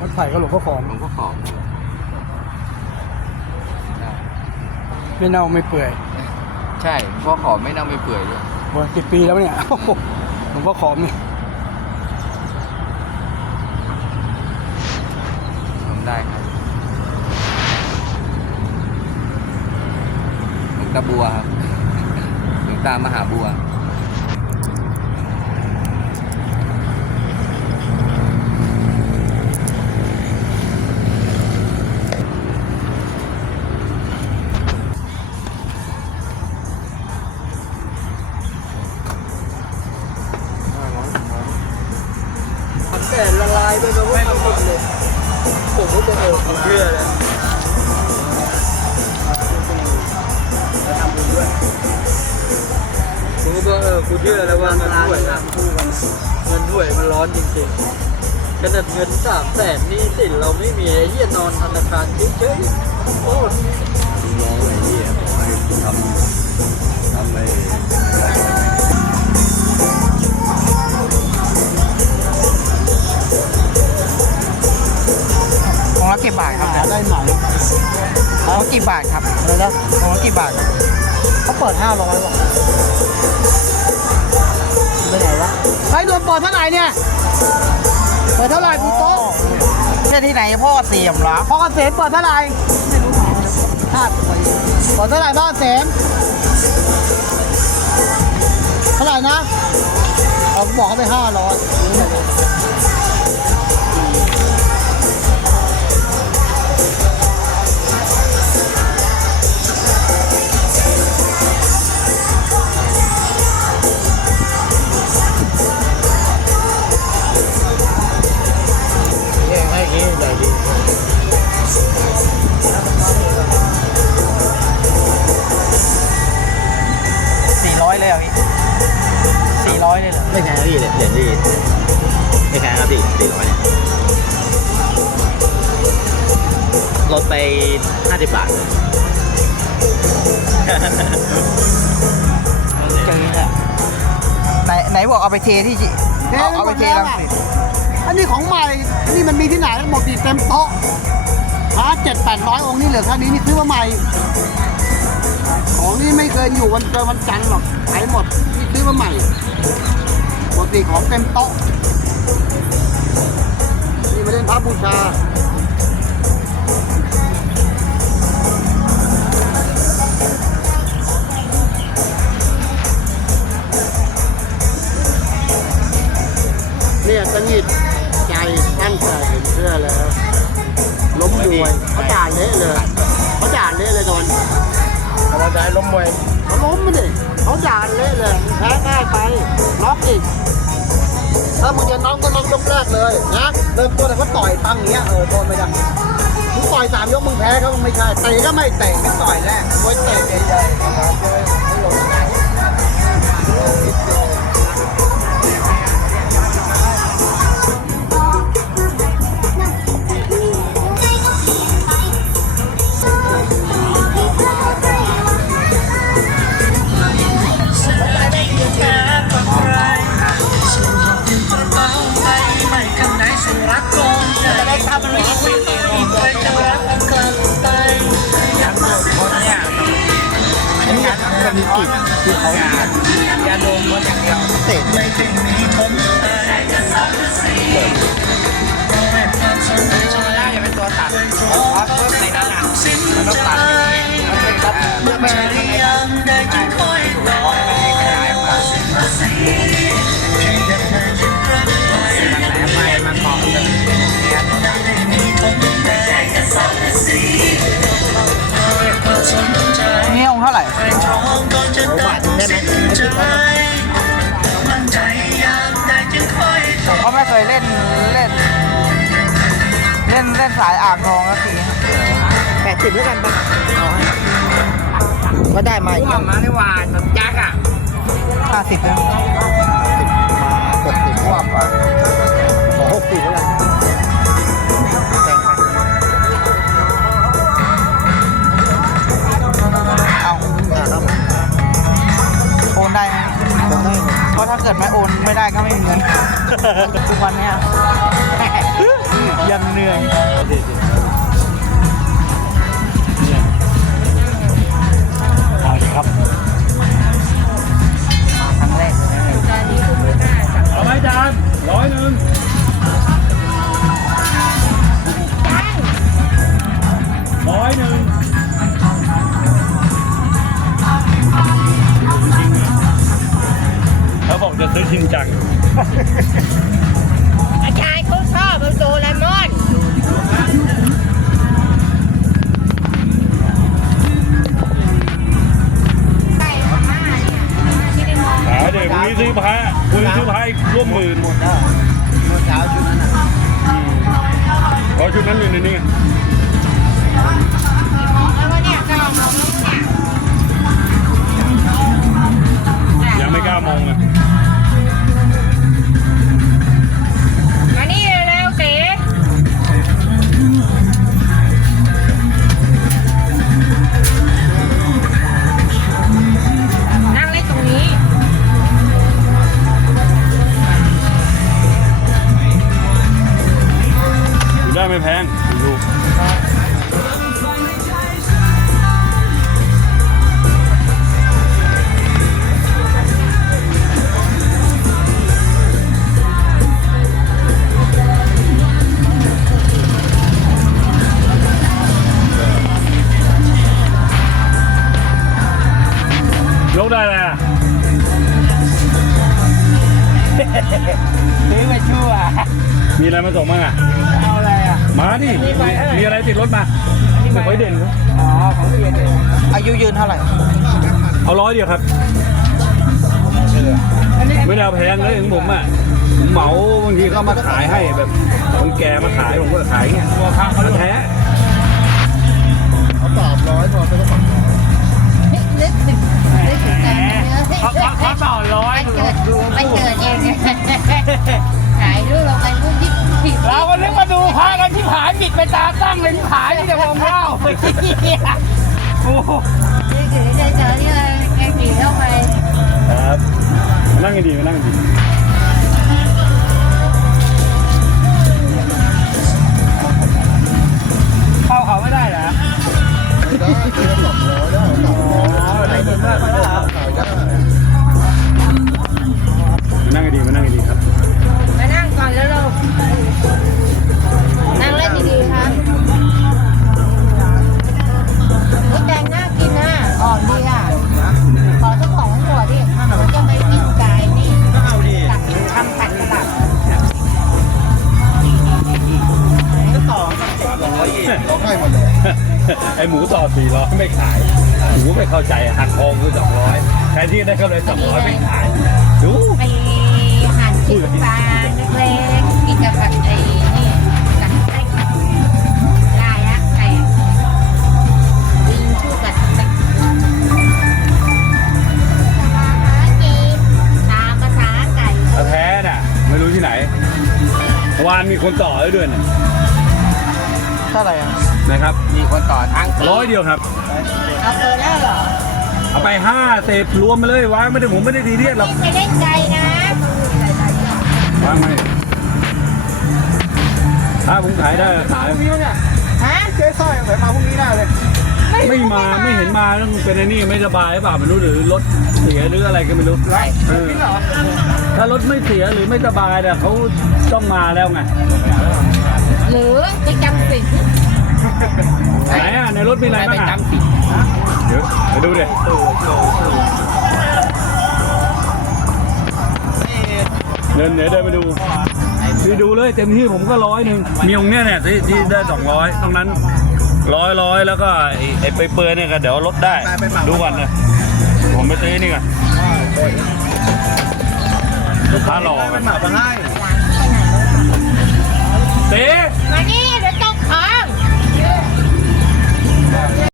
วัดไผ่ก็หลวงพ่อขอมหลวงพ่อขอมใช่ไม่เน่าไม่เปื่อยใช่หลวงพ่อขอมไม่เน่าไม่เปื่อยด้วยโอ้ยกี่ปีแล้วเนี่ยโอ้โหหลวงพ่อขอมเนี่ยทำได้ครับหลวงตาบัวครับหลวงตามหาบัว ผมก็บอกเชื่อเลยแล้วทำบุญด้วยผมก็บอกเออกูเชื่อแล้วว่าเงินด้วยนะเงินด้วยมันร้อนจริงๆขนาดเงินสามแสนนี่สินเราไม่มีไอ้เหี้ยนอนธนาคารเฉยๆโอ้มองไอ้นี่ให้ทำทำไอ้ กี่บาทครับอะไรนะของละกี่บาทครับเขาเปิดห้าร้อยว่ะไปไหนวะไอ้รวมเปิดเท่าไหร่เนี่ย เปิดเท่าไหร่ปูโต๊ะเชื่อที่ไหนพ่อเสียมเหรอพ่อเกษมเปิดเท่าไหร่ไม่รู้ห้าตัวเปิดเท่าไหร่พ่อเกษมเท่าไหร่นะเอาบอกเขาไปห้าร้อย ร้อยเลยเหรอไม่แพงพี่เหรียญเหรียญดีไม่แพงครับพี่สี่ร้อยเนี่ยลดไปห้าสิบบาทเจอเนี่ยไหนไหนบอกเอาไปเทที่จิเอาเอาไปเทรังสิตอันนี้ของใหม่ นี่มันมีที่ไหนทั้งหมดดีเต็มโต๊ะหาเจ็ดแปดร้อยองค์นี่เหลือแค่นี้นี่ซื้อมาใหม่ ของนี่ไม่เคยอยู่วันเกินวันจันทร์หรอกขายหมดนี่ ซื้อมาใหม่ปกติของเต็มโต๊ะนี่มาเล่นพระบูชาเนี่ยสงิดใจตั้งใจเห็นเสื้อแล้วล้มมวยเขาด่าเละเลยเขาด่าเละเลยตอนกำลังใจล้มมวยเขา ล้มมาดิเขาด่าเละเลยมึงแพ้ง่ายไปน็อกอีก ถ้ามึงจะน็อกก็น็อกยกแรกเลยนะเริ่มต้นแต่เขาต่อยตั้งงเนี้ยเออโดนไม่ได้มึงต่อยสามยกมึงแพ้เขามึงไม่ใช่เตะก็ไม่เตะไม่ต่อยแรกมวยเตะใหญ่ๆนะครับเจอให้หล่นหน้านิดเดียวาโดนคนอย่างเดียวเตะไม่ถึงนี้ผมน่าจะเป็นตัวตัดเพราะว่าเพิ่มในนั้นอะมันต้องตัดอย่างนี้มันเป็นรับเมื่อไม่ เล่นเล่นสายอ่างทองสักทีแปดสิบด้วยกันปะก็ได้มาอีกว่ามาในวานแบบยักษ์อะห้าสิบนะมาหกสิบว่าไปขอหกสิบแล้วกันแต่งไปเอาอ่าครับโอนได้ไหมผมได้เพราะถ้าเกิดไม่โอนไม่ได้ก็ไม่มีเงินทุกวันเนี้ยยันเหนื่อย เอาดีครับครั้งแรกเลยนะจานนี้คุณไม่กล้าจับเอาไหมจานร้อยหนึ่งร้อยหนึ่งเขาบอกจะซื้อชินจัง อาจารย์เขาชอบเอาโดเรมอน งนี้ซื้อพระพรุ่งนี้ซื้อพระอีกร่วมหมื่นหมดแล้วเมื่อเช้าชุดนั้นน่ะเพราะชุดนั้นอยู่ในนี้แล้ววันเนี้ยก็เอามาเนี่ยยังไม่กล้ามองอะ ได้เลยอะซื้อไปชั่ว มีอะไรมาส่งบ้างอะ เอาอะไรอะ มาดิ มีอะไรติดรถมาไม่ค่อยเด่นนะอ๋อ ของเพียนเองอายุยืนเท่าไหร่ เอาร้อยเดียวครับไม่ได้เอาแพงเลยของผมอะผมเหมาบางทีเขามาขายให้แบบคนแก่มาขายผมก็ขายเงี้ยตัวข้างเขาแท้เอาตอบร้อยพอไม่ต้องฝังร้อย เนื้อเขาเขาต่อร้อยมันเกิดไม่เกิดเองถ่ายรูปลงไปรูปที่ผิดเราก็นึกมาดูพากันที่ผายบิดไปตาตั้งเลยที่ผายนี่แต่วงเล่าโอ้โหนึกถึงได้เจอที่แกขี่เข้าไปครับนั่งดีมานั่งดี หมูไม่เข้าใจหักคองคือสองร้อยแทนที่ได้กำไรสองร้อยไม่ขายดูไปหั่นชิ้นปลาเล็กๆกินกับผัดไอ้นี่กับไอ้ลายอะไก่วิงชูกับไก่ตามภาษาไก่ถ้าแท้น่ะ ไม่รู้ที่ไหนวานมีคนต่อให้ด้วยน่ะเท่าไหร่อะ นะครับมีคนต่อทั้งร้อยเดียวครับเอาเกินแล้วเหรอเอาไปห้าเศษรวมมาเลยวางไม่ได้ผมไม่ได้ทีเรียสหรอกไปเล่นไก่นะวางไว้ถ้าผมขายได้ขาย ฮะเจ๊สร้อยเหมือนมาพรุ่งนี้ได้เลยไม่มาไม่เห็นมาต้องเป็นไอ้นี่ไม่สบายหรือเปล่าไม่รู้หรือรถเสียหรืออะไรก็ไม่รู้เออถ้ารถไม่เสียหรือไม่สบายเนี่ยเขาต้องมาแล้วไงหรือไปจำสิน ไหนอะในรถมีอะไรบ้างอะเดี๋ยวไปดูดิเดินเดี๋ยวเดินไปดูไปดูเลยเต็มที่ผมก็ร้อยหนึ่งมีองเนี้ยเนี่ยที่ที่ได้สองร้อยตรงนั้นร้อยร้อยแล้วก็ไอ้ไปเปื่อยเนี่ยก็เดี๋ยวลดได้ดูก่อนลยผมไปซื้อนี่ก่อนลูกค้าหลอกกันเต้มาดิ